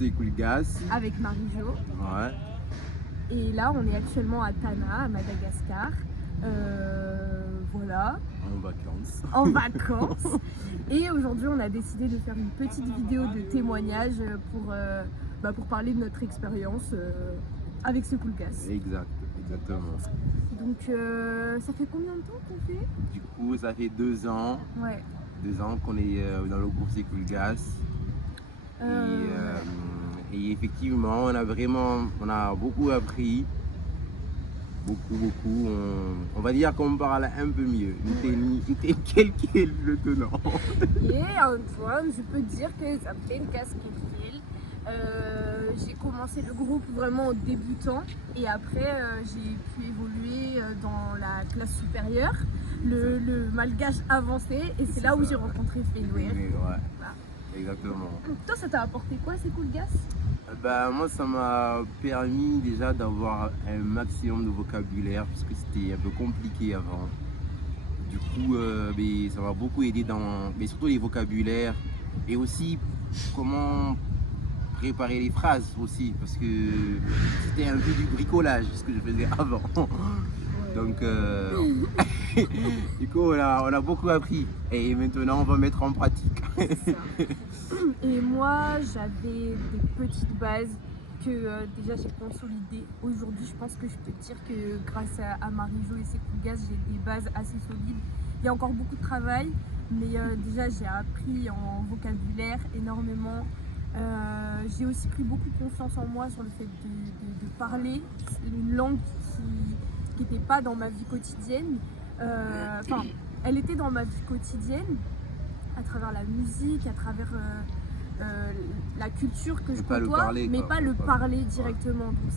C'est Cool Gas. Avec Marie-Jo. Ouais. Et là, on est actuellement à Tana, à Madagascar. Voilà. En vacances. En vacances. Et aujourd'hui, on a décidé de faire une petite vidéo de témoignage pour parler de notre expérience avec ce Cool Gas. Exactement. Donc, ça fait combien de temps qu'on fait? Du coup, ça fait 2 ans. Ouais. 2 ans qu'on est dans le groupe C'est Cool Gas. Et effectivement, on a beaucoup appris. Beaucoup. On va dire qu'on parle un peu mieux. Nous quelqu'un le tenant. Et Antoine, je peux dire que ça fait une casquette. J'ai commencé le groupe vraiment en débutant et après j'ai pu évoluer dans la classe supérieure, le malgache avancé, et c'est là où j'ai rencontré Fenouer. Ouais, Voilà. exactement. Toi, ça t'a apporté quoi ces Cool Gas? Moi, ça m'a permis déjà d'avoir un maximum de vocabulaire parce que c'était un peu compliqué avant. Du coup, ça m'a beaucoup aidé surtout les vocabulaires et aussi comment préparer les phrases aussi parce que c'était un peu du bricolage ce que je faisais avant. Donc, du coup, on a beaucoup appris et maintenant on va mettre en pratique. Et moi, j'avais des petites bases que déjà j'ai consolidées. Aujourd'hui, je pense que je peux dire que grâce à Marie-Jo et ses Cool Gas, j'ai des bases assez solides. Il y a encore beaucoup de travail, mais déjà j'ai appris en vocabulaire énormément. J'ai aussi pris beaucoup de confiance en moi sur le fait de parler une langue qui n'était pas dans ma vie quotidienne. Elle était dans ma vie quotidienne à travers la musique, à travers la culture que je côtoie, mais pas le parler directement. Donc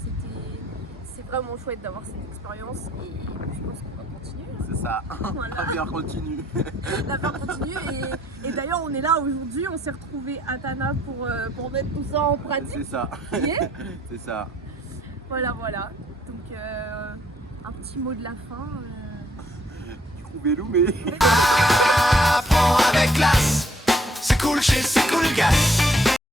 c'est vraiment chouette d'avoir cette expérience et je pense qu'on va continuer. C'est ça, Voilà. l'affaire continue. L'affaire continue et d'ailleurs on est là aujourd'hui, on s'est retrouvés à Tana pour mettre tout ça en pratique. C'est ça. Yeah. C'est ça. Voilà. Donc un petit mot de la fin. Trouvez-nous, mais... Apprends avec classe, c'est cool chez C'est Cool Gas.